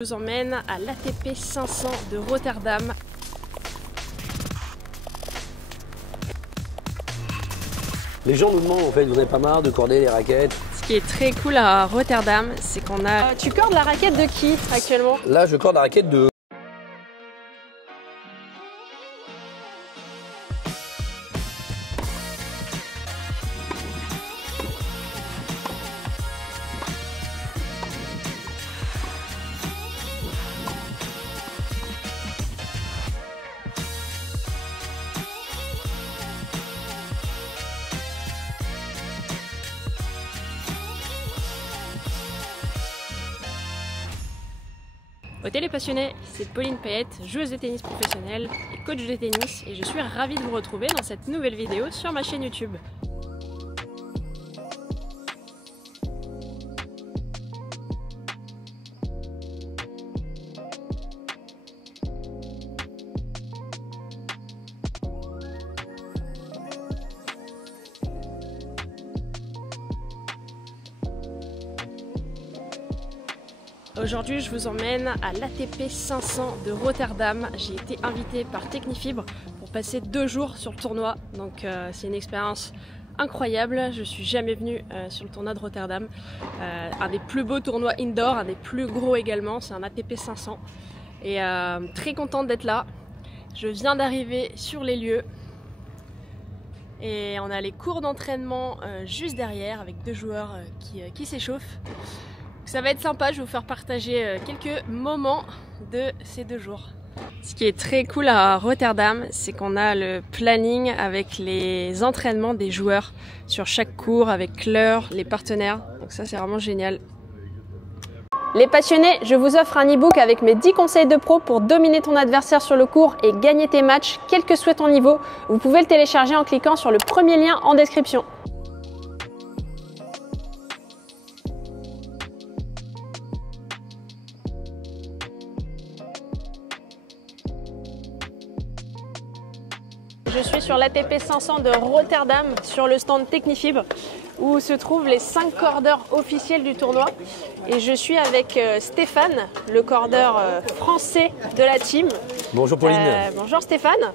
Je vous emmène à l'ATP 500 de Rotterdam. Les gens nous demandent en fait, vous n'avez pas marre de corder les raquettes? Ce qui est très cool à Rotterdam, c'est qu'on a... Tu cordes la raquette de qui actuellement? Là, je corde la raquette de... Au Télé Passionné, c'est Pauline Payette, joueuse de tennis professionnelle et coach de tennis, et je suis ravie de vous retrouver dans cette nouvelle vidéo sur ma chaîne YouTube. Aujourd'hui, je vous emmène à l'ATP 500 de Rotterdam. J'ai été invitée par Technifibre pour passer 2 jours sur le tournoi. Donc c'est une expérience incroyable. Je suis jamais venue sur le tournoi de Rotterdam. Un des plus beaux tournois indoor, un des plus gros également. C'est un ATP 500. Et très contente d'être là. Je viens d'arriver sur les lieux. Et on a les cours d'entraînement juste derrière avec 2 joueurs qui s'échauffent. Ça va être sympa, je vais vous faire partager quelques moments de ces 2 jours. Ce qui est très cool à Rotterdam, c'est qu'on a le planning avec les entraînements des joueurs sur chaque cours, avec l'heure, les partenaires. Donc ça, c'est vraiment génial. Les passionnés, je vous offre un e-book avec mes 10 conseils de pro pour dominer ton adversaire sur le court et gagner tes matchs, quel que soit ton niveau. Vous pouvez le télécharger en cliquant sur le premier lien en description. Je suis sur l'ATP 500 de Rotterdam, sur le stand Technifibre, où se trouvent les 5 cordeurs officiels du tournoi. Et je suis avec Stéphane, le cordeur français de la team. Bonjour Pauline. Bonjour Stéphane.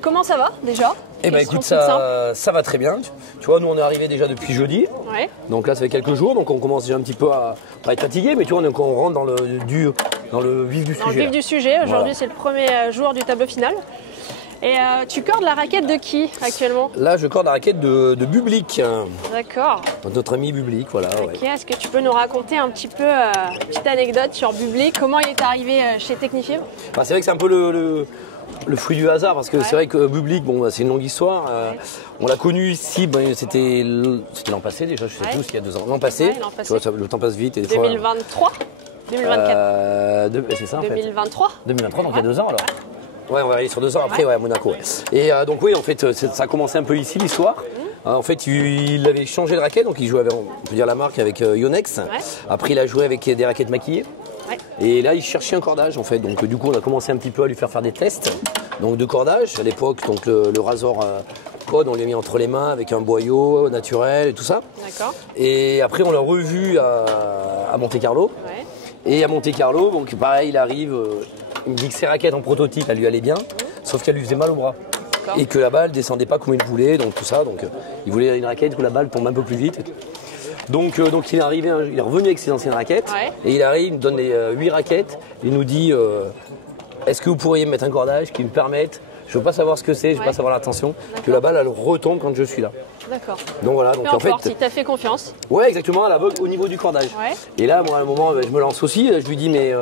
Comment ça va déjà? Eh ben écoute, ça va très bien. Tu vois, nous on est arrivé déjà depuis jeudi. Ouais. Donc là ça fait quelques jours, donc on commence déjà un petit peu à être fatigué, mais tu vois, on rentre dans le vif du sujet. Dans le vif du sujet, aujourd'hui c'est le premier jour du tableau final. Et tu cordes la raquette de qui actuellement? Là, je corde la raquette de Bublik. D'accord. Notre ami Bublik, voilà. Ok, ouais. Est-ce que tu peux nous raconter un petit peu une petite anecdote sur Bublik? Comment il est arrivé chez Technifibre? C'est vrai que c'est un peu le fruit du hasard, parce que c'est vrai que Bublik, bon, c'est une longue histoire. On l'a connu ici, c'était l'an passé déjà, je sais plus, il y a 2 ans. L'an passé, tu vois, le temps passe vite. Et des 2023 2024 c'est ça en fait. 2023 donc il y a 2 ans alors. Ouais, on va aller sur 2 ans après, ouais, à Monaco. Ouais. Et donc oui, en fait, ça a commencé un peu ici l'histoire. En fait, il avait changé de raquette, donc il jouait avec, on peut dire la marque, avec Yonex. Ouais. Après, il a joué avec des raquettes maquillées. Ouais. Et là, il cherchait un cordage, en fait. Donc du coup, on a commencé un petit peu à lui faire des tests. Donc de cordage, à l'époque, donc le Razor Code, on l'a mis entre les mains avec un boyau naturel et tout ça. D'accord. Et après, on l'a revu à Monte Carlo. Ouais. Et à Monte Carlo, donc pareil, il arrive... Il me dit que ses raquettes en prototype, elle lui allait bien, sauf qu'elle lui faisait mal au bras. Et que la balle descendait pas comme il voulait, donc tout ça. Donc il voulait une raquette où la balle tombe un peu plus vite. Donc il est revenu avec ses anciennes raquettes. Ouais. Et il arrive, il me donne les 8 raquettes. Il nous dit est-ce que vous pourriez me mettre un cordage qui me permette, je veux pas savoir ce que c'est, je veux pas savoir l'intention, que la balle elle retombe quand je suis là. D'accord. Donc voilà. Donc en fait, il t'a fait confiance. Ouais, exactement, à la vogue au niveau du cordage. Ouais. Et là, moi à un moment, je me lance aussi, je lui dis mais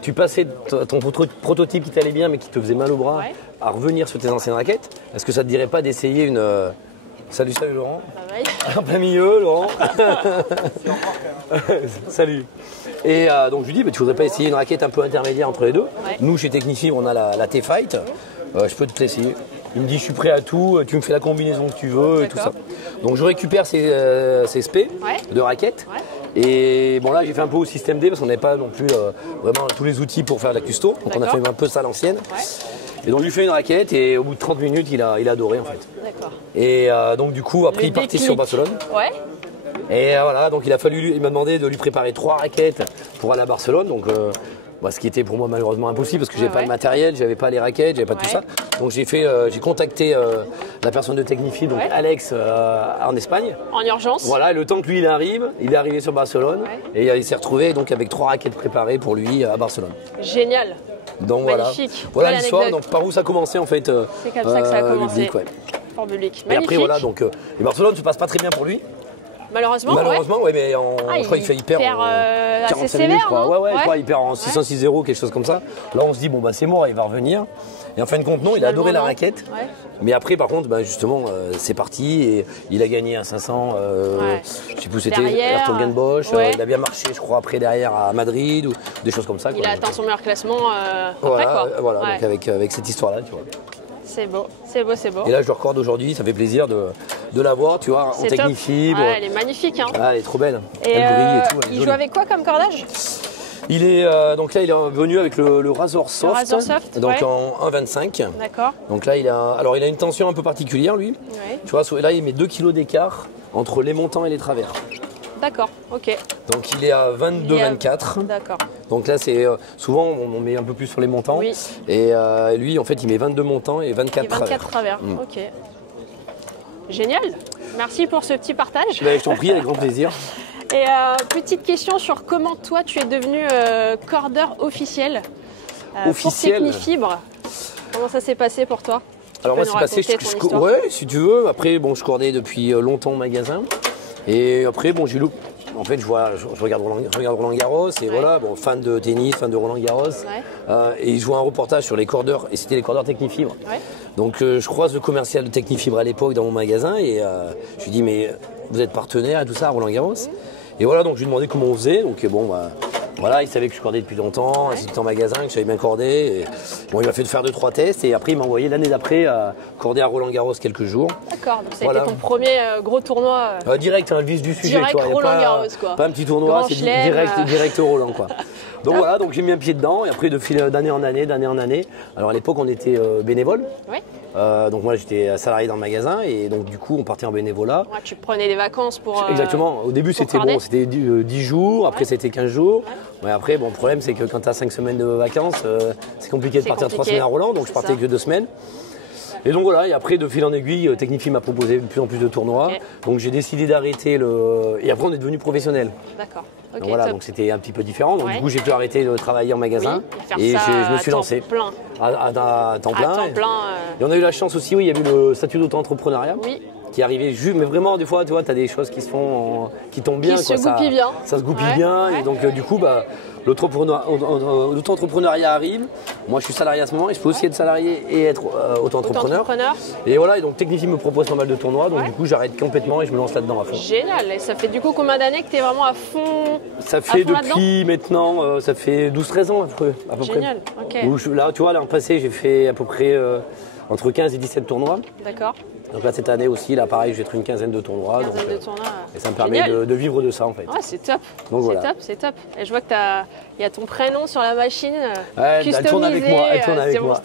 tu passais ton prototype qui t'allait bien mais qui te faisait mal au bras, ouais, à revenir sur tes anciennes raquettes. Est-ce que ça te dirait pas d'essayer une... Salut Laurent. En plein milieu Laurent. Salut. Et donc je lui dis, tu voudrais pas essayer une raquette un peu intermédiaire entre les deux? Ouais. Nous chez Technifibre on a la T-Fight. Je peux te l'essayer. Il me dit je suis prêt à tout, tu me fais la combinaison que tu veux et tout ça. Donc je récupère ces SP de raquettes. Ouais. Et bon là j'ai fait un peu au système D parce qu'on n'avait pas non plus vraiment tous les outils pour faire la custo. Donc on a fait un peu ça à l'ancienne. Ouais. Et donc je lui fais une raquette et au bout de 30 minutes il a adoré en fait. D'accord. Et donc du coup après il partit sur Barcelone. Ouais. Et voilà, donc il m'a demandé de lui préparer 3 raquettes pour aller à Barcelone. Donc, ce qui était pour moi malheureusement impossible parce que j'avais pas le matériel, j'avais pas les raquettes, j'avais pas tout ça. Donc j'ai contacté la personne de Technifib, donc Alex en Espagne. En urgence. Voilà, et le temps que lui il est arrivé sur Barcelone et il s'est retrouvé donc avec 3 raquettes préparées pour lui à Barcelone. Génial. Donc magnifique. Voilà l'histoire. Donc par où ça a commencé en fait. C'est comme ça que ça a commencé. Ludique, Pour Bulik. Et après voilà donc et Barcelone se passe pas très bien pour lui. Malheureusement, mais je crois qu'il perd en 45 minutes, je crois. Il perd en 600-6-0, quelque chose comme ça. Là, on se dit, bon, c'est mort, il va revenir. Et en fin de compte, non, il a adoré la raquette. Ouais. Mais après, par contre, justement, c'est parti. Et il a gagné un 500, je sais plus, c'était Hertogenbosch. Il a bien marché, je crois, après derrière à Madrid ou des choses comme ça. Il a atteint son meilleur classement après, quoi. Voilà, donc avec cette histoire-là, tu vois. C'est beau, c'est beau, c'est beau. Et là, je le recorde aujourd'hui, ça fait plaisir de la voir, tu vois, en Technifib. Elle est magnique, hein. Elle est trop belle. Et elle brille et tout. Il joue avec quoi comme cordage? Il est donc là, il est venu avec le Razor Soft. Le Razor Soft, donc en 1,25. D'accord. Donc là, il a une tension un peu particulière, lui. Ouais. Tu vois, là, il met 2 kg d'écart entre les montants et les travers. D'accord, ok. Donc il est à 22-24. D'accord. Donc là, c'est souvent on met un peu plus sur les montants. Oui. Et lui, en fait, il met 22 montants et 24 travers. 24 travers, ok. Génial. Merci pour ce petit partage. Je t'en prie, avec grand plaisir. Et petite question sur comment toi tu es devenu cordeur officiel pour Technifibre. Comment ça s'est passé pour toi? Alors moi, c'est passé, ouais, si tu veux. Après, bon, je cordais depuis longtemps au magasin. Et après, bon, en fait, je regarde Roland Garros et voilà, bon, fan de tennis, fan de Roland Garros. Ouais. Et je vois un reportage sur les cordeurs, et c'était les cordeurs Technifibre. Ouais. Donc je croise le commercial de Technifibre à l'époque dans mon magasin et je lui dis, mais vous êtes partenaire et tout ça à Roland Garros? Et voilà, donc je lui ai demandé comment on faisait. Donc bon, voilà, il savait que je cordais depuis longtemps, c'était en magasin, que je savais bien corder. Et, bon, il m'a fait faire 2-3 tests et après il m'a envoyé l'année d'après corder à Roland Garros quelques jours. D'accord, donc ça a été ton premier gros tournoi. Direct, le vif du sujet. Direct Roland Garros, quoi. Pas un petit tournoi, c'est direct Roland, quoi. Donc voilà, donc j'ai mis un pied dedans et après de fil d'année en année. Alors à l'époque on était bénévole. Oui. Donc moi j'étais salarié dans le magasin et donc du coup on partait en bénévolat. Ouais, tu prenais des vacances pour. Exactement. Au début c'était 10 jours, après c'était 15 jours. Ouais. Ouais, après bon, le problème c'est que quand tu as 5 semaines de vacances, c'est compliqué de partir 3 semaines à Roland, donc je partais que 2 semaines. Et donc voilà, et après de fil en aiguille, Technifib m'a proposé de plus en plus de tournois. Okay. Donc j'ai décidé d'arrêter et après on est devenu professionnel. D'accord. Okay, donc voilà, donc c'était un petit peu différent. Donc du coup j'ai pu arrêter de travailler en magasin et je me suis lancé à temps plein. Et on a eu la chance aussi, il y a eu le statut d'auto-entrepreneuriat. Oui. Qui est arrivé juste, mais vraiment des fois tu vois, tu as des choses qui se font, qui tombent bien. Qui se goupillent bien. Ça se goupille bien et donc du coup l'auto-entrepreneuriat arrive. Moi je suis salarié à ce moment et je peux aussi être salarié et être auto-entrepreneur. Et voilà, et donc Technifib me propose pas mal de tournois, donc du coup j'arrête complètement et je me lance là-dedans à fond. Génial, et ça fait du coup combien d'années que tu es vraiment à fond? Ça fait depuis maintenant, ça fait 12-13 ans à peu près. Génial, ok. Là tu vois, l'an passé j'ai fait à peu près entre 15 et 17 tournois. D'accord. Donc là cette année aussi, là pareil, j'ai fait une quinzaine de tournois. Et ça me permet de vivre de ça en fait. Ouais, c'est top. C'est top. Et je vois que il y a ton prénom sur la machine. Customisé. Elle tourne avec moi.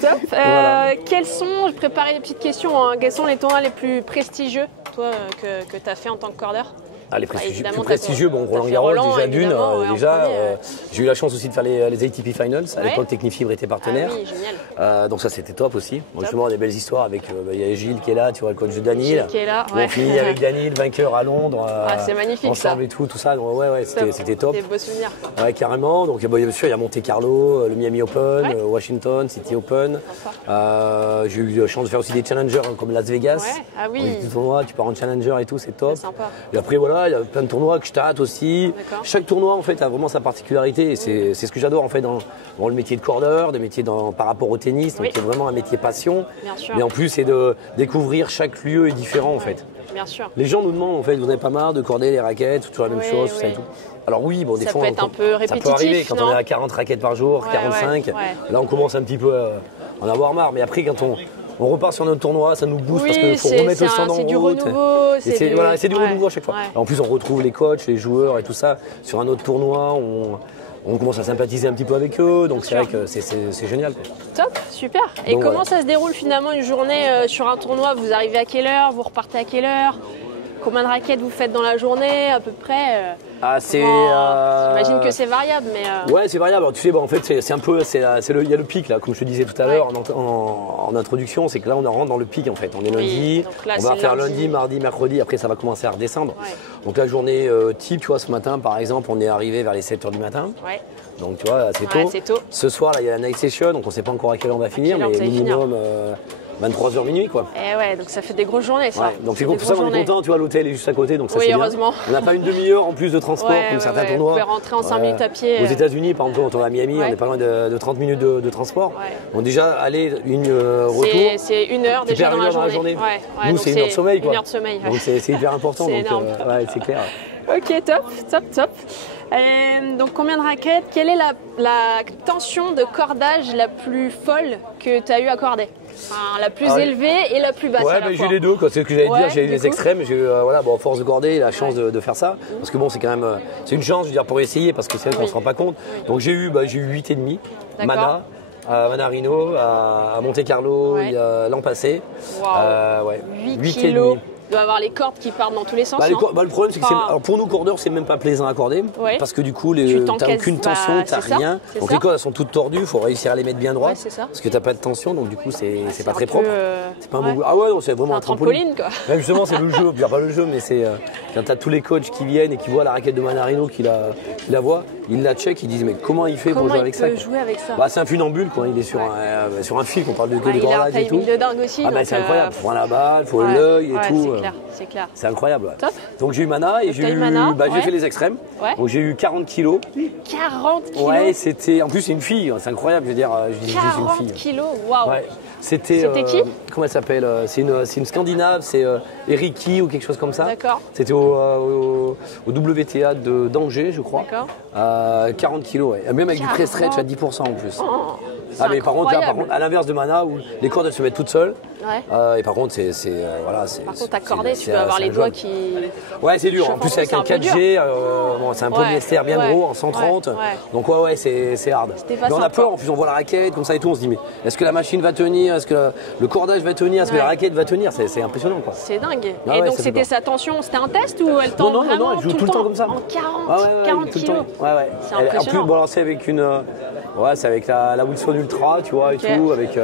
Top. Voilà. Je préparais des petites questions. Hein. Quels sont les tournois les plus prestigieux, toi, que tu as fait en tant que cordeur? Les plus prestigieux, bon, Roland Garros déjà d'une. J'ai eu la chance aussi de faire les ATP Finals. À l'époque, Technifibre était partenaire. Ah oui, génial. Donc ça, c'était top aussi. Bon, justement, des belles histoires avec. Il y a Gilles qui est là, tu vois, le coach de Danil. Gilles qui est là. On finit avec Danil, vainqueur à Londres. C'est magnifique ensemble ça. Et tout ça. Donc, ouais, c'était top. Des beaux souvenirs. Ouais, carrément. Donc bien sûr, il y a Monte Carlo, le Miami Open, Washington, City Open. J'ai eu la chance de faire aussi des challengers comme Las Vegas. Ouais. Ah oui. Des tournois, tu pars en challenger et tout, c'est top. C'est sympa. Et après voilà, il y a plein de tournois que je tâte aussi. Chaque tournoi en fait a vraiment sa particularité et c'est ce que j'adore en fait dans le métier de cordeur, des métiers par rapport au tennis, donc qui est vraiment un métier passion. Mais en plus c'est de découvrir chaque lieu est différent en fait. Bien sûr. Les gens nous demandent en fait, vous n'avez pas marre de corder les raquettes, toujours la même chose, tout ça et tout. Alors oui, bon des fois peut être un peu répétitif, ça peut arriver quand on est à 40 raquettes par jour, 45. Là on commence un petit peu à en avoir marre, mais après quand on repart sur notre tournoi, ça nous booste parce qu'il faut remettre le stand en route. C'est du renouveau. C'est du renouveau à chaque fois. En plus, on retrouve les coachs, les joueurs et tout ça. Sur un autre tournoi, on commence à sympathiser un petit peu avec eux. Donc c'est vrai que c'est génial. Top, super. Et comment ça se déroule finalement une journée sur un tournoi? Vous arrivez à quelle heure? Vous repartez à quelle heure? Combien de raquettes vous faites dans la journée à peu près? J'imagine que c'est variable, mais. Ouais, c'est variable. Tu sais, en fait, c'est un peu, il y a le pic là, comme je te disais tout à l'heure en introduction, c'est que là on rentre dans le pic en fait. On est lundi, là, on va faire lundi, mardi, mercredi. Après, ça va commencer à redescendre. Ouais. Donc la journée type, tu vois, ce matin par exemple, on est arrivé vers les 7h du matin. Ouais. Donc tu vois, c'est tôt. Ce soir, là, il y a la night session, donc on ne sait pas encore à quelle heure on va finir, mais minimum 23h minuit quoi. Et ouais, donc ça fait des grosses journées ça. Ouais, donc c'est pour ça qu'on est content, tu vois, l'hôtel est juste à côté, donc ça c'est bien. Heureusement. On n'a pas une demi-heure en plus de transport comme certains tournois. Vous pouvez rentrer en 5 minutes à pied. Aux États-Unis, par exemple, quand on va à Miami, on n'est pas loin de 30 minutes de transport. Ouais. Donc déjà, aller retour. C'est 1 heure déjà dans la journée. Nous, c'est 1 heure de sommeil quoi. 1 heure de sommeil. Donc c'est hyper important. C'est énorme. C'est clair. Ok, top. Donc combien de raquettes? Quelle est la tension de cordage la plus folle que tu as eu à corder? Enfin, la plus élevée et la plus basse. Ouais, mais j'ai eu les deux, c'est ce que j'allais dire, j'ai eu les extrêmes, j'ai eu force de corder, la chance de faire ça. Parce que bon, c'est quand même c'est une chance, je veux dire, pour essayer, parce que c'est vrai qu'on ne se rend pas compte. Donc j'ai eu 8,5 Mana. À Manarino, à Monte Carlo, l'an passé. Wow. 8 kilos. Il doit avoir les cordes qui partent dans tous les sens. Le problème, c'est que pour nous, cordeurs, c'est même pas plaisant à corder. Ouais. Parce que du coup, t'as aucune tension, t'as rien. Donc les cordes, elles sont toutes tordues, il faut réussir à les mettre bien droit. Parce que t'as pas de tension, donc du coup, c'est pas très propre. C'est pas un bon. Ah ouais, non, c'est vraiment un trampoline. Quoi. Même justement, c'est le jeu. Pas le jeu, mais c'est quand t'as tous les coachs qui viennent et qui voient la raquette de Manarino, qui la voient, ils la checkent, ils disent mais comment il fait pour jouer avec ça? C'est un funambule, quoi. Il est sur un fil, on parle de cordage et tout. Il a un timing de dingue aussi. Ah bah c'est incroyable. Faut prendre la balle, faut l'œil et tout. C'est clair. C'est incroyable. Top. Donc j'ai eu Mana et j'ai fait les extrêmes. Ouais. Donc j'ai eu 40 kilos. 40 kilos. Ouais, c'était. En plus c'est une fille, c'est incroyable. Je veux dire, je dis juste une fille. 40 kilos, waouh. Ouais. C'était qui? Comment elle s'appelle? C'est une Scandinave, c'est Eriki ou quelque chose comme ça. D'accord. C'était au WTA d'Angers, je crois. D'accord. 40 kilos, ouais. Même avec du press stretch à 10% en plus. Mais par contre, à l'inverse de Mana, où les cordes elles se mettent toutes seules. Ouais. Et par contre, Par contre, à corder, tu peux avoir les doigts qui. Ouais, c'est dur. En plus, avec un 4G, c'est un polyester bien gros en 130. Donc, c'est hard. Mais on a peur. En plus, on voit la raquette comme ça et tout. On se dit, mais est-ce que la machine va tenir? Est-ce que le cordage va tenir? Est-ce que la raquette va tenir? C'est impressionnant, quoi. C'est dingue. Et donc, c'était sa tension. C'était un test ou elle tend vraiment elle joue tout le temps comme ça. En 40 kilos. Ouais. C'est impressionnant. En plus, c'est avec une. C'est avec la Wilson Ultra, tu vois, et tout, avec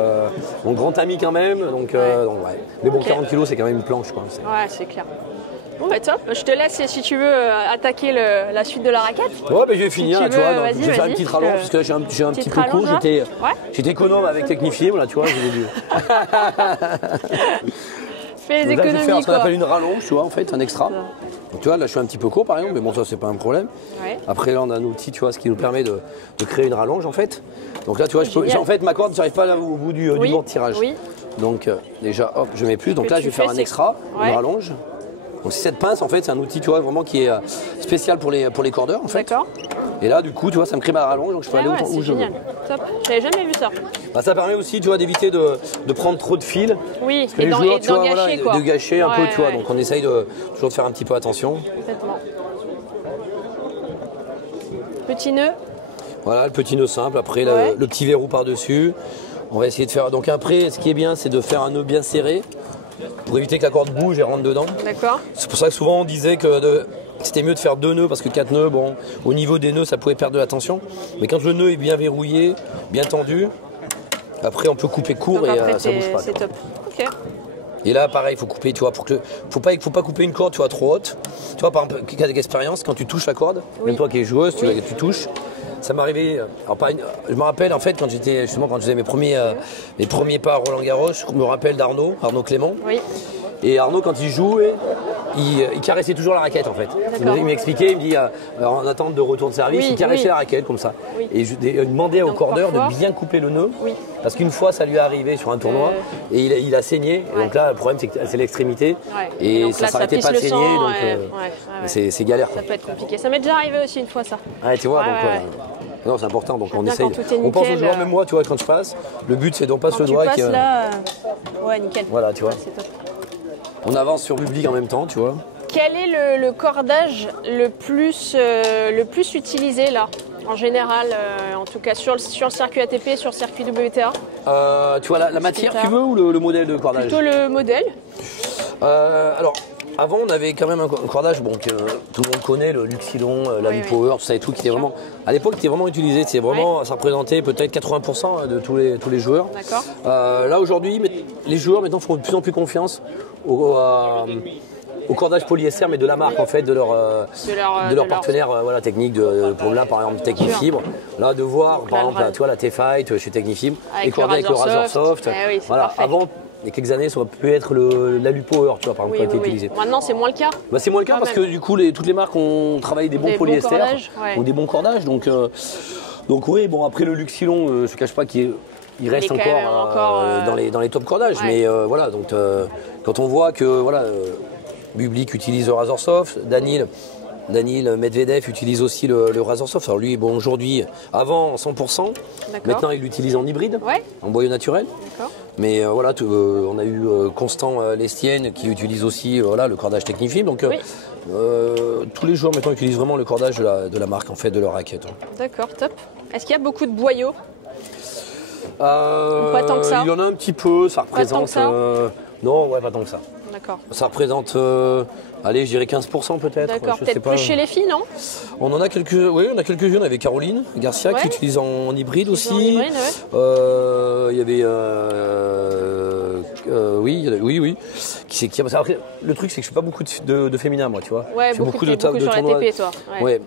mon grand ami quand même. Donc, Mais bon, 40 kilos, c'est quand même une planche, quoi. Ouais, c'est clair. Bon, bah top. Je te laisse, si tu veux, attaquer la suite de la raquette. Ouais, je vais finir, tu vois. Je vais faire une petite rallonge, parce que j'ai un petit peu court. J'étais économe avec Technifié, voilà, tu vois, j'ai dû. Fais les économies, quoi. Ce qu'on appelle une rallonge, tu vois, en fait, un extra. Donc, tu vois, là, je suis un petit peu court, par exemple, mais bon, ça, c'est pas un problème. Ouais. Après, là, on a un outil, tu vois, ce qui nous permet de créer une rallonge, en fait. Donc là, tu vois, en fait, ma corde, j'arrive pas au bout du bord de tirage. Oui. Donc, déjà, hop, je mets plus. Donc là, je vais faire un extra, une rallonge. Donc, cette pince, en fait, c'est un outil, tu vois, vraiment qui est spécial pour les cordeurs, en fait. D'accord. Et là, du coup, tu vois, ça me crée ma rallonge, donc je peux aller où je veux. Top. J'avais jamais vu ça. Ça permet aussi, tu vois, d'éviter de prendre trop de fils. Oui, parce que les joueurs, tu vois, de gâcher un peu, tu vois. Donc, on essaye toujours de faire un petit peu attention. Complètement. Petit nœud. Voilà, le petit nœud simple. Après, le petit verrou par-dessus. On va essayer de faire. Donc après, ce qui est bien, c'est de faire un nœud bien serré pour éviter que la corde bouge et rentre dedans. D'accord. C'est pour ça que souvent on disait que c'était mieux de faire 2 nœuds parce que 4 nœuds, bon, au niveau des nœuds, ça pouvait perdre de la tension. Mais quand le nœud est bien verrouillé, bien tendu, après on peut couper court. Donc et ça bouge pas. C'est top. Ok. Et là, pareil, il faut couper, tu vois, faut pas couper une corde, tu vois, trop haute. Tu vois, par exemple, qui a d'expérience, quand tu touches la corde, même toi qui es joueuse, tu touches. Ça m'est arrivé, je me rappelle en fait quand je faisais mes premiers pas à Roland Garros, je me rappelle d'Arnaud Clément. Oui. Et Arnaud, quand il jouait, il caressait toujours la raquette en fait. Il m'expliquait, il me dit en attente de retour de service, il caressait la raquette comme ça. Oui. Et je demandais au cordeur de bien couper le nœud, parce qu'une fois ça lui est arrivé sur un tournoi et il a saigné. Et donc là, le problème c'est l'extrémité et donc, ça ne s'arrêtait pas de saigner, donc c'est galère. Ça peut être compliqué. Ça m'est déjà arrivé aussi une fois ça. Ouais, tu vois, non, c'est important, donc on essaye. On pense aux joueurs, même moi, tu vois, quand je passe, le but c'est d'on passe le doigt. Quand tu passes là, ouais, nickel. Voilà, tu vois. On avance sur public en même temps, tu vois. Quel est le cordage le plus utilisé là, en général, en tout cas sur le circuit ATP, sur le circuit WTA? Tu vois la matière, tu veux, ou le modèle de cordage? Plutôt le modèle. Alors, avant, on avait quand même un cordage que tout le monde connaît, le Luxilon, la Lupower, tout ça et tout, qui était vraiment, à l'époque, qui était vraiment utilisé. C'est vraiment, ça représentait peut-être 80% de tous les joueurs. D'accord. Là, aujourd'hui, les joueurs maintenant font de plus en plus confiance au cordage polyester, mais de la marque en fait, de leur partenaire technique, pour là par exemple Technifibre. Là de voir par exemple tu vois la T-Fight chez Technifibre, et cordé avec le Razor Soft. Voilà. Avant, il y a quelques années, ça aurait pu être la Lupower, tu vois, par exemple, qui a été utilisée. Maintenant, c'est moins le cas. Bah, c'est moins le cas parce que du coup, toutes les marques ont travaillé des bons polyesters ou des bons cordages. Donc oui, bon après le Luxilon, je ne cache pas qu'il reste encore dans les top cordages. Mais voilà, donc quand on voit que voilà. Bublik utilise le Razor Soft, Daniil Medvedev utilise aussi le Razor Soft. Alors lui, bon, aujourd'hui, avant en 100%, maintenant il l'utilise en hybride, en boyau naturel. Mais voilà, on a eu Constant Lestienne qui utilise aussi le cordage Technifibre. Donc tous les joueurs maintenant utilisent vraiment le cordage de la marque, en fait, de leur raquette. D'accord, top. Est-ce qu'il y a beaucoup de boyaux? Pas tant que ça. Il y en a un petit peu, ça représente... Pas tant que ça. Non, pas tant que ça. D'accord. Ça représente, allez, je dirais 15% peut-être. D'accord, peut-être plus chez les filles, non? On en a quelques-unes. On avait Caroline Garcia qui utilise en hybride aussi. Il y avait, oui. Après, le truc, c'est que je fais pas beaucoup de féminin, moi, tu vois. Ouais, beaucoup de tournois. Sur la TP, toi. Ouais.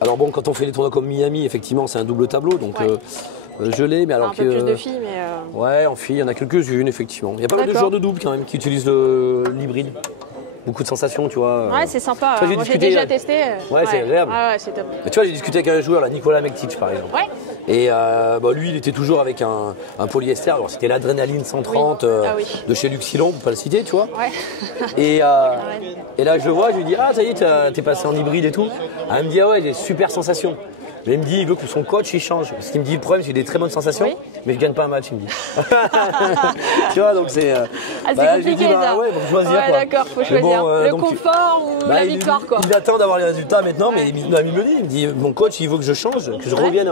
Alors bon, quand on fait des tournois comme Miami, effectivement, c'est un double tableau, donc. Je l'ai, mais alors un peu plus de filles, mais... Ouais, en filles, il y en a quelques-unes, effectivement. Il y a pas mal de joueurs de double, quand même, qui utilisent l'hybride. Beaucoup de sensations, tu vois. Ouais, c'est sympa. Moi, j'ai déjà testé. Ouais, c'est agréable. Ouais, c'est top. Mais tu vois, j'ai discuté avec un joueur, là, Nicolas Mektic, par exemple. Ouais. Et lui, il était toujours avec un polyester. Alors, c'était l'Adrénaline 130 de chez Luxilon, pour pas le citer, tu vois. Ouais. Et là, je le vois, je lui dis, ah, ça y est, t'es passé en hybride et tout. Elle me dit, ah ouais, j'ai super sensations. Mais il me dit, il veut que son coach il change. Parce qu'il me dit, le problème, j'ai des très bonnes sensations, mais je gagne pas un match, il me dit. Tu vois, donc c'est. C'est compliqué, ça. Ouais, faut choisir. Ouais, d'accord, faut choisir. Le confort ou la victoire, quoi. Il attend d'avoir les résultats maintenant, mais il me le dit. Il me dit, mon coach, il veut que je change, que je revienne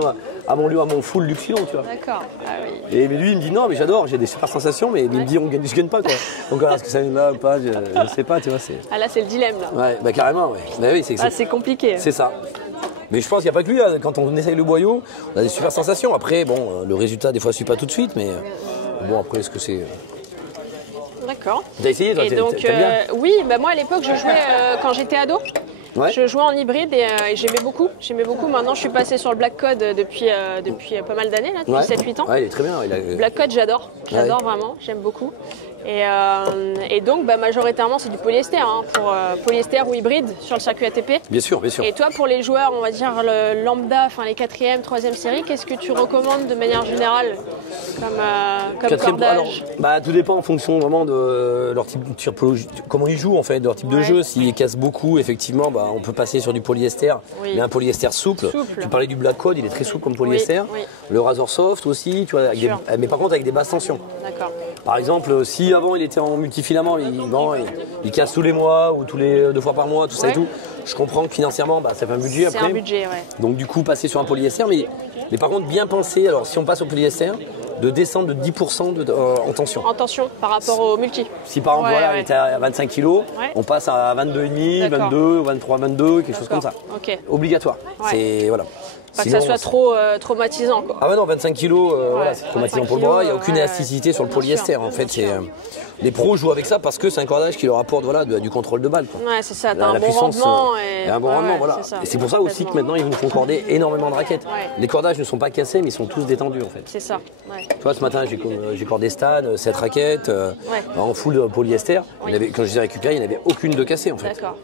à mon full Luxilon, tu vois. D'accord. Et lui, il me dit, non, mais j'adore, j'ai des super sensations, mais il me dit, je gagne pas, quoi. Donc voilà, est-ce que ça va ou pas, je sais pas, tu vois. Ah là, c'est le dilemme, là. Ouais, bah carrément, ouais. Bah oui, c'est compliqué. C'est ça. Mais je pense qu'il n'y a pas que lui, quand on essaye le boyau, on a des super sensations. Après, bon, le résultat, des fois, ne suit pas tout de suite, mais bon, après, est-ce que c'est... D'accord. T'as essayé, toi? Et donc, oui, moi, à l'époque, je jouais quand j'étais ado. Ouais. Je jouais en hybride et j'aimais beaucoup. Maintenant, je suis passée sur le Black Code depuis pas mal d'années, là, depuis 7-8 ans. Ouais, il est très bien. Black Code, j'adore. J'adore vraiment, j'aime beaucoup. Et donc, majoritairement, c'est du polyester, pour polyester ou hybride sur le circuit ATP. Bien sûr, bien sûr. Et toi, pour les joueurs, on va dire le lambda, les 4e, 3e séries, qu'est-ce que tu recommandes de manière générale comme cordage? Alors, tout dépend en fonction vraiment de leur type de comment ils jouent en fait, de leur type de jeu. S'ils cassent beaucoup, effectivement, on peut passer sur du polyester, mais un polyester souple. Tu parlais du Black Code, il est très souple comme polyester. Oui. Le Razor Soft aussi, tu vois, mais par contre avec des basses tensions. D'accord. Par exemple, si avant il était en multifilament, il casse tous les mois ou tous les 2 fois par mois, tout ça et tout. Je comprends que financièrement, ça fait un budget après. C'est un budget, Donc du coup, passer sur un polyester, mais par contre, bien penser, alors si on passe au polyester, de descendre de 10% en tension. En tension par rapport au multi. Si par exemple, on était à 25 kg, on passe à 22,5, 22, 23, 22, quelque chose comme ça. Obligatoire. C'est voilà. Pas que ça soit trop traumatisant, quoi. Ah ouais, non, 25 kg, c'est traumatisant pour le bras. Il n'y a aucune élasticité sur le polyester. En fait, les pros jouent avec ça parce que c'est un cordage qui leur apporte du contrôle de balle, quoi. Ouais, c'est ça. T'as un bon rendement. Et un bon rendement, voilà. Et c'est pour ça aussi que maintenant, ils nous font corder énormément de raquettes. Les cordages ne sont pas cassés, mais ils sont tous détendus, en fait. C'est ça. Tu vois, ce matin, j'ai cordé Stan, 7 raquettes, en full polyester. Quand je les ai récupérées, il n'y en avait aucune de cassée, en fait. D'accord,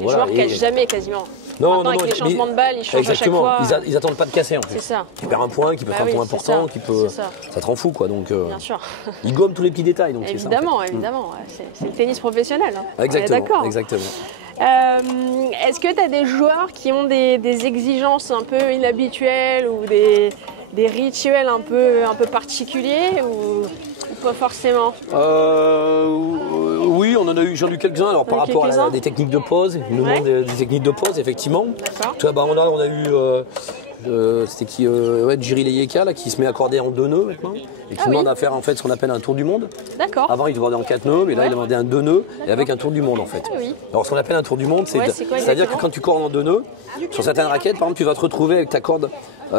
Les joueurs ne cassent jamais, quasiment. Non, avec les changements de balles, ils changent à chaque fois. Ils attendent pas de casser en fait. C'est ça. Tu perds un point qui peut être un point important, ça te rend fou, quoi. Donc, bien sûr. Ils gomment tous les petits détails. Donc évidemment, c'est ça, évidemment. C'est le tennis professionnel. Exactement. Exactement. Est-ce que tu as des joueurs qui ont des exigences un peu inhabituelles ou des rituels un peu particuliers ou pas forcément? Oui, j'en ai eu quelques-uns. Alors par rapport à des techniques de pause, ils nous demandent des techniques de pause, effectivement. D'accord. Tu vois, on a eu C'était qui Jiri Leyeka, là, qui se met à accorder en 2 nœuds maintenant. Et qui demande à faire en fait ce qu'on appelle un tour du monde. D'accord. Avant, il demandait en 4 nœuds, mais là, il demandait un 2 nœuds et avec un tour du monde en fait. Ah, oui. Alors, ce qu'on appelle un tour du monde, c'est-à-dire que quand tu cordes en 2 nœuds, sur certaines raquettes, par exemple, tu vas te retrouver avec ta corde,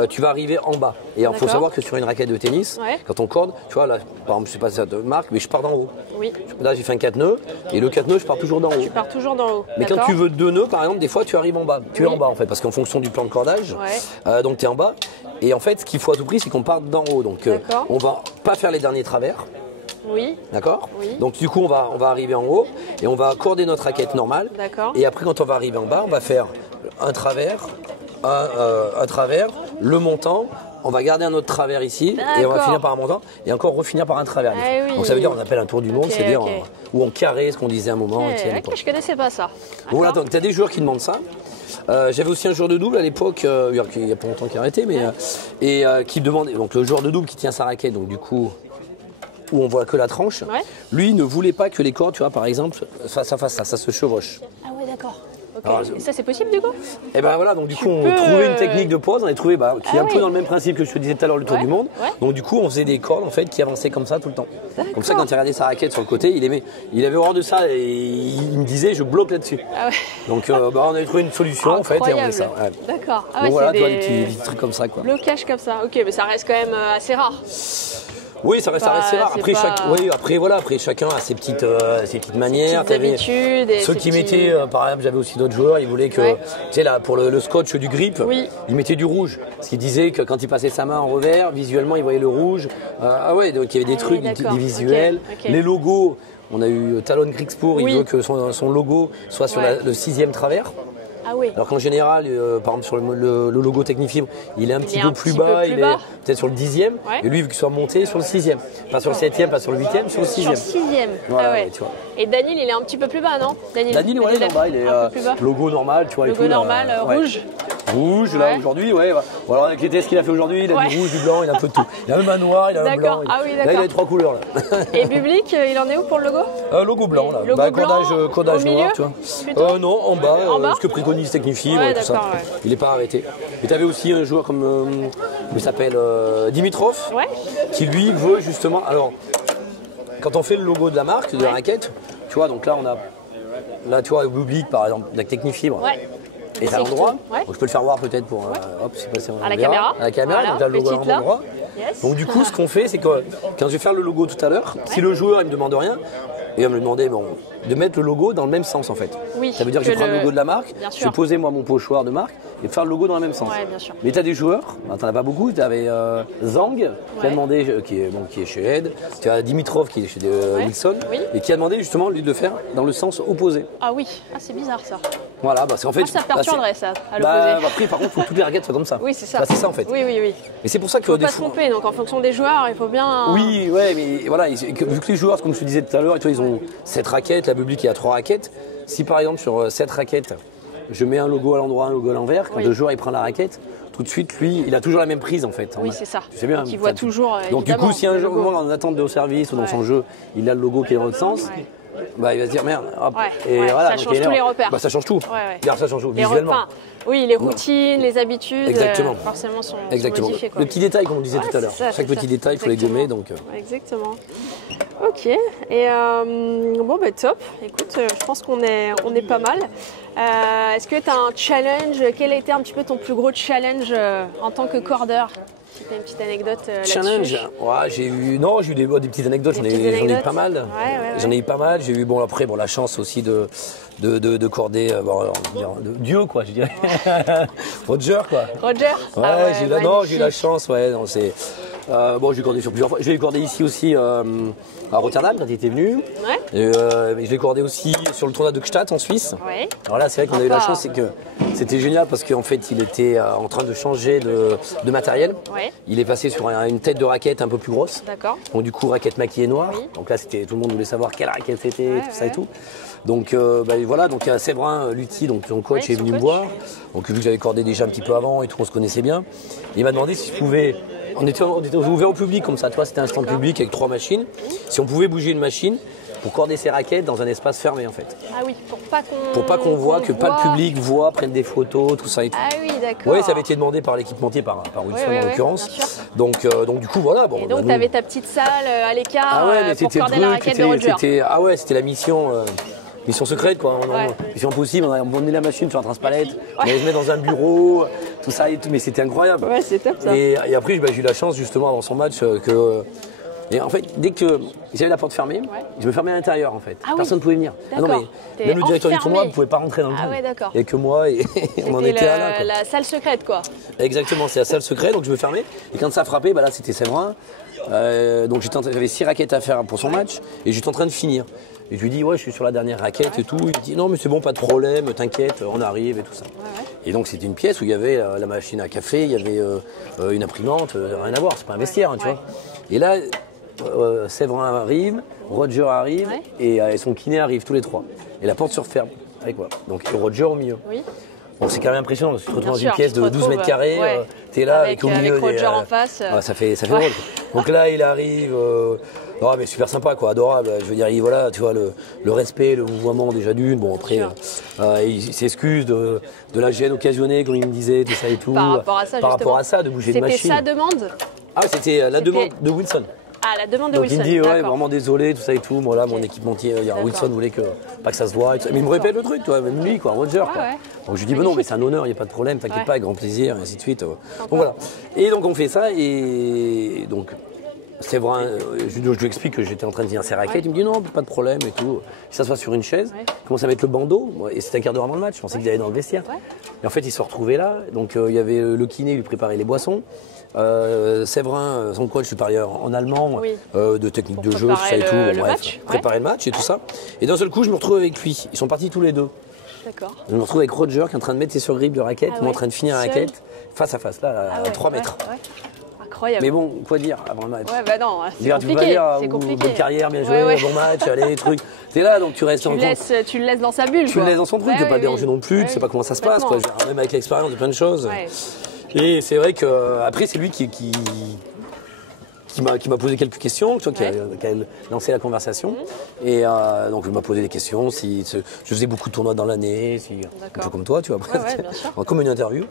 tu vas arriver en bas. Et il faut savoir que sur une raquette de tennis, quand on corde, tu vois, là, par exemple, je sais pas si ça te marque, mais je pars d'en haut. Oui. Là, j'ai fait un 4 nœuds, et le 4 nœuds, je pars toujours d'en haut. Tu pars toujours d'en haut. Mais quand tu veux 2 nœuds, par exemple, des fois, tu arrives en bas. Tu es en bas, en fait, parce qu'en fonction du plan de cordage, donc tu es en bas. Et en fait, ce qu'il faut à tout prix, c'est qu'on parte d'en haut. Donc, on va pas faire les derniers travers. Oui. D'accord. Oui. Donc, du coup, on va arriver en haut et on va corder notre raquette normale. D'accord. Et après, quand on va arriver en bas, on va faire un travers, un travers, le montant. On va garder un autre travers ici et on va finir par un montant et encore refinir par un travers. Oui. Donc ça veut dire on appelle un tour du monde, c'est-à-dire ou en carré, ce qu'on disait à un moment. Je connaissais pas ça. Voilà, donc tu as des joueurs qui demandent ça. J'avais aussi un joueur de double à l'époque, il y a pas longtemps qu'il a arrêté, mais qui demandait, donc le joueur de double qui tient sa raquette, donc du coup où on voit que la tranche, lui ne voulait pas que les cordes, tu vois, par exemple, ça se chevauche. Ah ouais, d'accord. Okay. Alors, et ça c'est possible du coup? Et ben voilà, donc du coup on trouvait une technique de pose, on a trouvé qui est un peu dans le même principe que je te disais tout à l'heure, le tour du monde. Donc du coup on faisait des cordes en fait qui avançaient comme ça tout le temps. Comme ça quand il regardait sa raquette sur le côté, il avait horreur de ça et il me disait je bloque là-dessus. Ah ouais. Donc on avait trouvé une solution en fait et on faisait ça. Ouais. D'accord. Ah ouais, donc voilà, des petits trucs comme ça quoi. Blocage comme ça, ok, mais ça reste quand même assez rare. Oui, ça reste rare. Après, chacun a ses petites manières. Ses habitudes. Ceux qui mettaient, par exemple, j'avais aussi d'autres joueurs, ils voulaient que, tu sais, là, pour le scotch du grip, ils mettaient du rouge. Parce qu'ils disaient que quand il passait sa main en revers, visuellement, il voyait le rouge. Donc il y avait des trucs, des visuels. Okay. Les logos, on a eu Talon Grixpour, il veut que son logo soit sur le 6e travers. Ah oui. Alors qu'en général, par exemple sur le logo Technifibre, il est un petit peu plus bas, il est peut-être sur le 10e, et lui, vu qu'il soit monté sur le 6e. Pas sur le 7e, pas sur le 8e, sur le 6e. Sur le 6e, voilà, tu vois. Et Daniel, il est un petit peu plus bas, non? Daniel, il est en bas, il est logo normal, tu vois. Logo normal, rouge. Rouge, là, aujourd'hui, Voilà, avec les tests qu'il a fait aujourd'hui, il a du rouge, du blanc, il a un peu de tout. Il a même un noir, il a un blanc. Ah oui, là, il a les 3 couleurs, là. Et Bublik, il en est où pour le logo? Logo blanc, là. Cordage noir, tu vois. Non, en bas, ce que préconise Technifibre et tout ça. Il n'est pas arrêté. Et tu avais aussi un joueur comme, il s'appelle Dimitrov, qui lui veut justement, alors, quand on fait le logo de la marque, de la raquette, tu vois, donc là, tu vois, Bublik, par exemple, avec Technifibre. Et c'est à l'endroit, donc je peux le faire voir peut-être pour à la caméra. À la caméra, donc là le logo à l'endroit. Donc du coup, ce qu'on fait, c'est que quand je vais faire le logo tout à l'heure, si le joueur il me demande rien, il va me demander de mettre le logo dans le même sens en fait. Ça veut dire que je prends le logo de la marque, je vais poser moi mon pochoir de marque et faire le logo dans le même sens. Mais tu as des joueurs, tu n'en as pas beaucoup, tu avais Zhang qui a demandé, qui est chez Ed, tu as Dimitrov qui est chez Wilson, et qui a demandé justement lui de le faire dans le sens opposé. Ah oui, c'est bizarre ça. Voilà, parce qu'en fait. Ça perturberait ça, à l'opposé. Après, par contre, il faut que toutes les raquettes soient comme ça. Oui, c'est ça. C'est ça en fait. Oui. Et c'est pour ça que. Il ne faut pas se tromper, donc en fonction des joueurs, il faut bien. Oui, mais voilà, vu que les joueurs, comme je te disais tout à l'heure, ils ont 7 raquettes, la Bublik il y a 3 raquettes. Si par exemple sur 7 raquettes, je mets un logo à l'endroit, un logo à l'envers, quand le joueur il prend la raquette, tout de suite, lui, il a toujours la même prise en fait. Oui, c'est ça. Tu sais bien. Il voit toujours. Donc du coup, si un jour, en attente de haut service ou dans son jeu, il a le logo qui est dans l'autre sens. Il va se dire merde, hop. Ça change tous les repères. Ça change tout. Ça change tout, visuellement. Les routines, les habitudes, forcément sont modifiées. Le petit détail, comme on disait tout à l'heure. Chaque petit détail, il faut les gommer. Exactement. Ok. Et top. Écoute, je pense qu'on est pas mal. Est-ce que tu as un challenge? Quel a été un petit peu ton plus gros challenge en tant que cordeur? Si tu as une petite anecdote là-dessus. Challenge, j'ai eu des petites anecdotes, j'en ai eu pas mal. J'en ai eu pas mal. J'ai eu la chance aussi de corder Dieu quoi, je dirais. Roger quoi. Roger. J'ai eu la chance, j'ai cordé sur plusieurs fois. Je l'ai cordé ici aussi à Rotterdam quand il était venu. Je l'ai cordé aussi sur le tournoi de Gstaad en Suisse. Alors là, c'est vrai qu'on a eu la chance, c'est que c'était génial parce qu'en fait, il était en train de changer de matériel. Il est passé sur une tête de raquette un peu plus grosse. Donc du coup, raquette maquillée noire. Donc là, tout le monde voulait savoir quelle raquette c'était, tout ça et tout. Donc voilà, donc Séverin Lutti, donc son coach, est venu me voir. Donc vu que j'avais cordé déjà un petit peu avant et tout, on se connaissait bien. Il m'a demandé si je pouvais. On était ouvert au public comme ça, toi c'était un stand public avec 3 machines. Si on pouvait bouger une machine, pour corder ses raquettes dans un espace fermé en fait. Ah oui, pour pas qu'on voit, que pas le public voit, prenne des photos, tout ça et tout. Ah oui, d'accord. Oui, ça avait été demandé par l'équipementier, par Wilson en l'occurrence. Donc du coup voilà. Bon, et donc tu avais ta petite salle à l'écart pour corder la raquette de Roger. Ah ouais, c'était la mission. Mission secrète quoi, mission impossible, on a emmené la machine sur un transpalette, on allait se mettre dans un bureau, tout ça et tout, mais c'était incroyable. Ouais, c'est top ça. Et après j'ai eu la chance justement avant son match que... Et en fait, dès qu'ils avaient la porte fermée, je me fermais à l'intérieur en fait. Personne ne pouvait venir. Ah non, mais même le directeur du tournoi ne pouvait pas rentrer dans le tournoi. Ah ouais, d'accord. Il n'y avait que moi et on en était là. C'était la salle secrète quoi. Exactement, c'est la salle secrète, donc je me fermais. Et quand ça frappait, là c'était Séverin. Donc j'avais 6 raquettes à faire pour son match et j'étais en train de finir. Et je lui dis, ouais, je suis sur la dernière raquette et tout. Il me dit, non, mais c'est bon, pas de problème, t'inquiète, on arrive et tout ça. Et donc, c'était une pièce où il y avait la machine à café, il y avait une imprimante, rien à voir, c'est pas un vestiaire, tu vois. Et là, Séverin arrive, Roger arrive et son kiné arrive, tous les 3. Et la porte se referme. Avec quoi. Donc, Roger au milieu. Oui. Bon, c'est quand même impressionnant, parce que tu te retrouves dans une pièce de 12 mètres carrés, t'es là, avec au milieu. Avec Roger en face. Ça fait drôle. Donc là, il arrive. Non, mais super sympa, quoi, adorable. Je veux dire, voilà, tu vois, le respect, le vouvoiement déjà d'une. Bon, après, il s'excuse de la gêne occasionnée, comme il me disait, tout ça et tout. Par rapport à ça, de bouger de machine. C'était sa demande? Ah, c'était la demande de Wilson. Ah, la demande de donc Wilson. Il me dit, ouais, vraiment désolé, tout ça et tout. Moi, là, mon équipementier, Wilson voulait pas que ça se voit. Mais il me répète le truc, toi, même lui, quoi, Roger, quoi. Donc je lui dis, non, mais c'est un honneur, il n'y a pas de problème, t'inquiète pas, avec grand plaisir, et ainsi de suite. Donc voilà. Et donc on fait ça, et donc. C'est vrai, je lui explique que j'étais en train de tenir ses raquettes. Il me dit non, pas de problème et tout. Il s'assoit sur une chaise, il commence à mettre le bandeau. Et c'était un quart d'heure avant le match. Je pensais qu'il allait dans le vestiaire. Et en fait, il se retrouvait là. Donc il y avait le kiné, lui préparait les boissons. Séverin, son coach, lui parlait en allemand, de technique de jeu, tout ça et tout. Bon, bref, préparer le match et tout ça. Et d'un seul coup, je me retrouve avec lui. Ils sont partis tous les deux. D'accord. Je me retrouve avec Roger qui est en train de mettre ses surgrippes de raquettes, moi en train de finir la raquette, face à face, là, à 3 mètres. Incroyable. Mais bon, quoi dire avant le match? Ouais, bah non, c'est compliqué. C'est compliqué. Bonne carrière, bien joué, bon match, allez, truc. T'es là, donc tu restes en compte. Tu le laisses dans sa bulle. Tu le laisses dans son truc, tu vas pas le déranger non plus, tu sais pas comment ça se passe, quoi. Même avec l'expérience de plein de choses. Et c'est vrai que après c'est lui qui m'a posé quelques questions, qui a lancé la conversation. Et donc il m'a posé des questions, si je faisais beaucoup de tournois dans l'année, un peu comme toi, tu vois, comme une interview.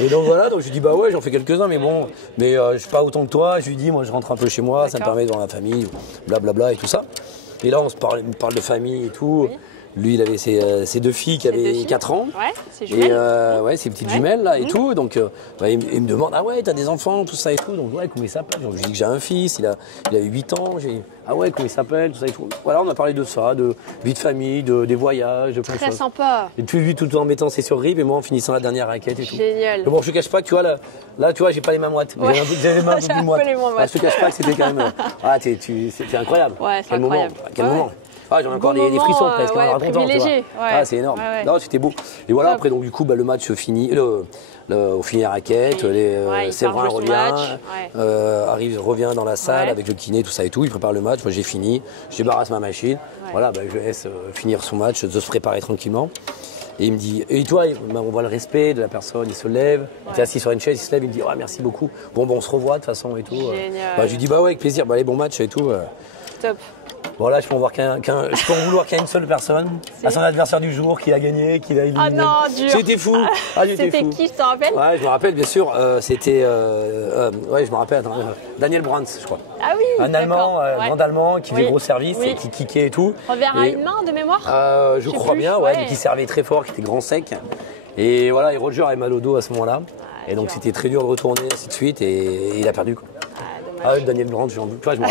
Et donc voilà, donc je lui dis bah ouais, j'en fais quelques-uns, mais bon, je suis pas autant que toi. Je lui dis moi je rentre un peu chez moi, ça me permet de voir la famille, blablabla et tout ça. Et là on me parle de famille et tout. Lui, il avait ses 2 filles qui avaient 4 ans. Ouais, ses jumelles. Et ses petites jumelles, là, et tout. Donc, il me demande, ah ouais, t'as des enfants, tout ça et tout. Donc, ouais, comment il s'appelle? Donc, je lui dis que j'ai un fils, il a 8 ans. Ah ouais, comment il s'appelle, tout ça et tout. Voilà, on a parlé de ça, de vie de famille, des voyages, de plein de choses. Très sympa. Et puis lui, tout en mettant ses surgrippes, et moi en finissant la dernière raquette et tout. Génial. Mais bon, je te cache pas que, tu vois, là tu vois, j'ai pas les mains moites. J'avais les mains un peu plus moites. Je te cache pas que c'était quand même... c'était incroyable. Ouais, c'est incroyable. Quel moment. Ah, j'en ai encore des frissons presque en racontant, tu vois. Ah, c'est énorme. Non, c'était beau. Et voilà, après, donc du coup, le match finit. On finit la raquette, Séverin revient, revient dans la salle avec le kiné, tout ça et tout. Il prépare le match. Moi, j'ai fini. Je débarrasse ma machine. Voilà, je laisse finir son match, de se préparer tranquillement. Et il me dit, et toi, on voit le respect de la personne, il se lève, il était assis sur une chaise, il se lève, il me dit, merci beaucoup. Bon, on se revoit de toute façon et tout. Je lui dis, bah ouais, avec plaisir, allez, bon match et tout. Top. Bon là je peux en vouloir qu'à une seule personne, à son adversaire du jour qui a gagné, qui l'a éliminé. Ah non, dur. C'était fou. C'était qui, je te rappelle? Ouais, je me rappelle bien sûr, c'était je me rappelle, Daniel Brands, je crois. Ah oui. Un Allemand, grand Allemand qui faisait gros service et qui kickait et tout. Revers à une main de mémoire? Je crois bien, mais qui servait très fort, qui était grand sec. Et voilà, et Roger avait mal au dos à ce moment-là. Et donc c'était très dur de retourner, ainsi de suite, et il a perdu quoi. Daniel Brandt, je me rappelle.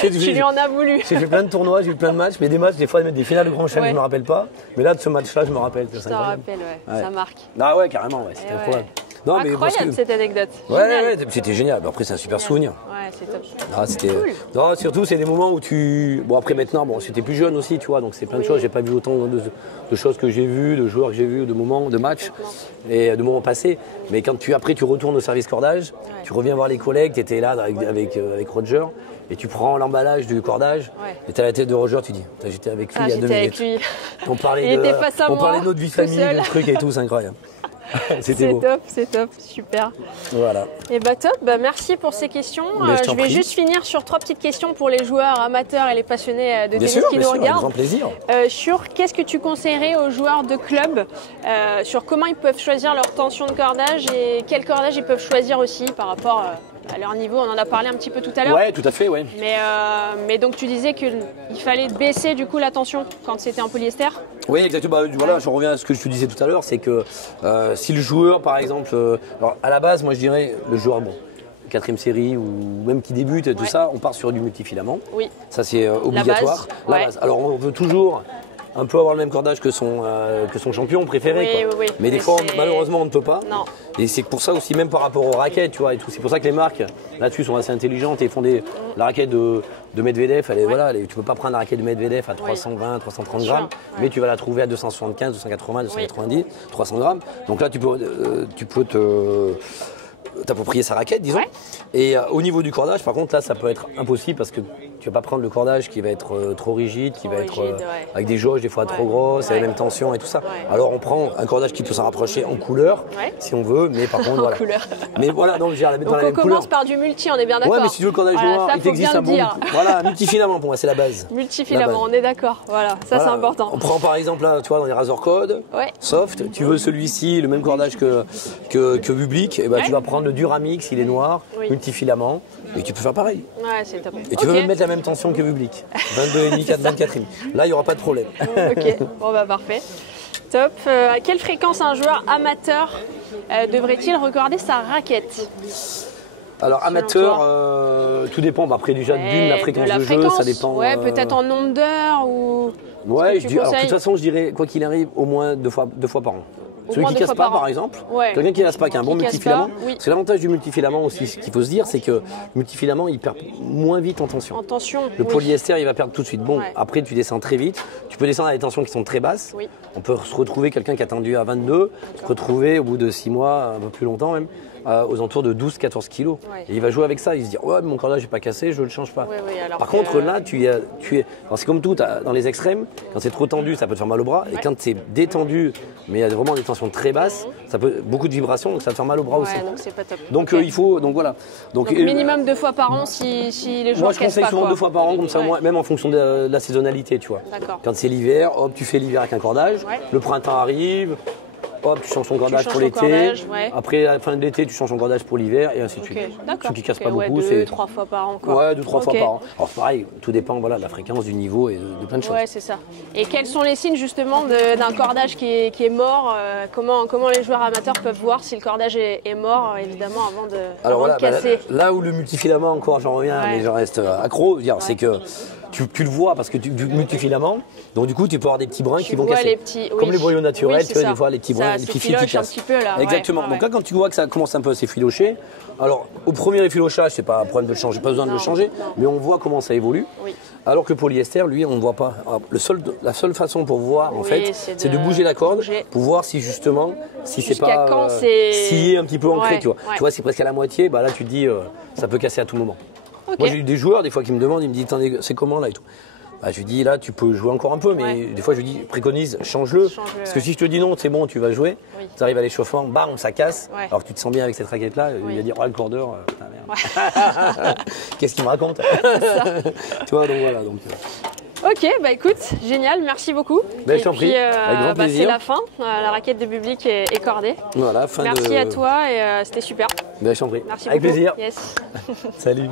Tu lui en as voulu. J'ai fait plein de tournois, j'ai eu plein de matchs, mais des matchs, des fois, des finales de Grand Chelem, je ne me rappelle pas. Mais là, de ce match-là, je me rappelle. Je t'en rappelle, ça marque. Ah ouais, carrément, c'était incroyable. Non, incroyable cette anecdote. Ouais, c'était génial. Après, c'est un super souvenir. Ouais, c'est top. C'était cool. Non, surtout, c'est des moments où tu. Bon, après, maintenant, c'était plus jeune aussi, tu vois, donc c'est plein de choses. J'ai pas vu autant de choses que j'ai vues, de joueurs que j'ai vus, de moments, de matchs et de moments passés. Mais quand tu retournes au service cordage, tu reviens voir les collègues, tu étais là avec Roger. Et tu prends l'emballage du cordage, et tu as la tête de Roger, tu dis, j'étais avec lui il y a 2 minutes. Avec lui. On parlait de notre vie de famille, de trucs et tout, c'est incroyable. C'était beau. C'est top, super. Voilà. Et bah top, bah merci pour ces questions. Je vais juste finir sur 3 petites questions pour les joueurs amateurs et les passionnés de tennis qui nous regardent. Avec grand plaisir. Sur qu'est-ce que tu conseillerais aux joueurs de club, sur comment ils peuvent choisir leur tension de cordage et quel cordage ils peuvent choisir aussi par rapport à leur niveau. On en a parlé un petit peu tout à l'heure. Ouais, tout à fait, ouais. Mais donc tu disais qu'il fallait baisser du coup la tension quand c'était en polyester. Oui, exactement. Bah, voilà, je reviens à ce que je te disais tout à l'heure, c'est que si le joueur, par exemple, alors à la base, moi je dirais le joueur bon, 4e série ou même qui débute et tout ça, on part sur du multifilament. Oui. Ça c'est obligatoire. La base. Alors on veut toujours un peu avoir le même cordage que son champion préféré. Oui. Mais des fois, malheureusement, on ne peut pas. Non. Et c'est pour ça aussi, même par rapport aux raquettes, tu vois, et tout. C'est pour ça que les marques, là-dessus, sont assez intelligentes et font la raquette de Medvedev, tu peux pas prendre la raquette de Medvedev à 320, 330 grammes, mais tu vas la trouver à 275, 280, 290, 300 grammes. Donc là, tu peux t'approprier sa raquette, disons. Ouais. Et au niveau du cordage, par contre, là, ça peut être impossible parce que tu vas pas prendre le cordage qui va être trop rigide, qui va être avec des jauges des fois trop grosses, et la même tension et tout ça. Ouais. Alors on prend un cordage qui peut s'en rapprocher en couleur, si on veut, mais par contre, voilà. Couleur. Mais voilà, donc je vais la mettre donc dans la même couleur. On commence par du multi, on est bien d'accord. Ouais, mais si tu veux le cordage noir, il existe un bon multifilament pour moi, c'est la base. Multifilament, on est d'accord. Voilà, ça c'est important. On prend par exemple là, tu vois, dans les Razor Code, soft, tu veux celui-ci, le même cordage que Public, et tu vas prendre le Duramix, il est noir, multifilament, et tu peux faire pareil. Ouais, c'est top. Et tu veux même mettre la même tension que Public, 22,5, 24,5. Là, il n'y aura pas de problème. Ok, bon bah parfait. Top. À quelle fréquence un joueur amateur devrait-il regarder sa raquette? Alors amateur, tout dépend. Après déjà d'une la fréquence de jeu, ça dépend. Ouais, peut-être en nombre d'heures ou. Ouais, alors de toute façon, je dirais quoi qu'il arrive, au moins deux fois par an. Celui qui ne casse pas, par exemple, quelqu'un qui ne casse pas, qui a un bon multifilament. Parce que l'avantage du multifilament aussi, ce qu'il faut se dire, c'est que le multifilament, il perd moins vite en tension. Le polyester, il va perdre tout de suite. Bon, après, tu descends très vite. Tu peux descendre à des tensions qui sont très basses. On peut se retrouver, quelqu'un qui a tendu à 22, se retrouver au bout de 6 mois, un peu plus longtemps même, aux alentours de 12-14 kilos. Et il va jouer avec ça, il se dit « Ouais, mon cordage n'est pas cassé, je ne le change pas ». Par contre, là, c'est comme tout, dans les extrêmes, quand c'est trop tendu, ça peut te faire mal au bras. Et quand c'est détendu, mais il y a vraiment des tensions très basses, ça peut beaucoup de vibrations, donc ça te fait mal au bras aussi. Donc c'est pas top. Donc il faut, donc voilà. Donc minimum 2 fois par an si les joueurs cassent pas. Moi je conseille souvent 2 fois par an, comme ça, même en fonction de la saisonnalité, tu vois. Quand c'est l'hiver, hop, tu fais l'hiver avec un cordage. Le printemps arrive. Hop, tu changes ton cordage pour l'été. Après, à la fin de l'été, tu changes ton cordage pour l'hiver et ainsi de suite. Ceux qui ne cassent pas beaucoup, c'est 2-3 fois par an. Quoi. Ouais, 2-3 fois par an. Alors pareil, tout dépend de la fréquence, du niveau et de plein de choses. Ouais, c'est ça. Et quels sont les signes justement d'un cordage qui est mort comment les joueurs amateurs peuvent voir si le cordage est mort, évidemment, avant de casser? Là où le multifilament, encore, j'en reviens, mais j'en reste accro, c'est que tu le vois parce que du multifilament, donc du coup tu peux avoir des petits brins qui vont casser. Comme les boyaux naturels, tu vois des fois les petits brins, les petits fils qui cassent. Un petit peu, là. Exactement. Donc là quand tu vois que ça commence un peu à s'effilocher, alors au premier effilochage c'est pas un problème de le changer, pas besoin de le changer, mais on voit comment ça évolue. Alors que le polyester, lui, on ne voit pas. Alors, la seule façon pour voir, en fait, c'est de bouger la corde pour voir si justement, si c'est pas scié un petit peu ancré, tu vois. Tu vois, c'est presque à la moitié, bah là tu te dis, ça peut casser à tout moment. Moi j'ai eu des joueurs des fois qui me demandent, ils me disent c'est comment là et tout. Bah, je lui dis là tu peux jouer encore un peu, mais des fois je lui dis préconise, change-le. Parce que si je te dis non, c'est bon, tu vas jouer, tu arrives à l'échauffement, bam, ça casse. Alors tu te sens bien avec cette raquette là, il va dire oh le cordeur, putain merde. Qu'est-ce qu'il me raconte? Tu vois, donc voilà. Ok, bah écoute, génial, merci beaucoup. Je t'en prie, avec grand plaisir. C'est la fin, la raquette de Public est cordée. Voilà, merci à toi et c'était super. Je t'en prie, merci avec beaucoup. plaisir. Yes. Salut.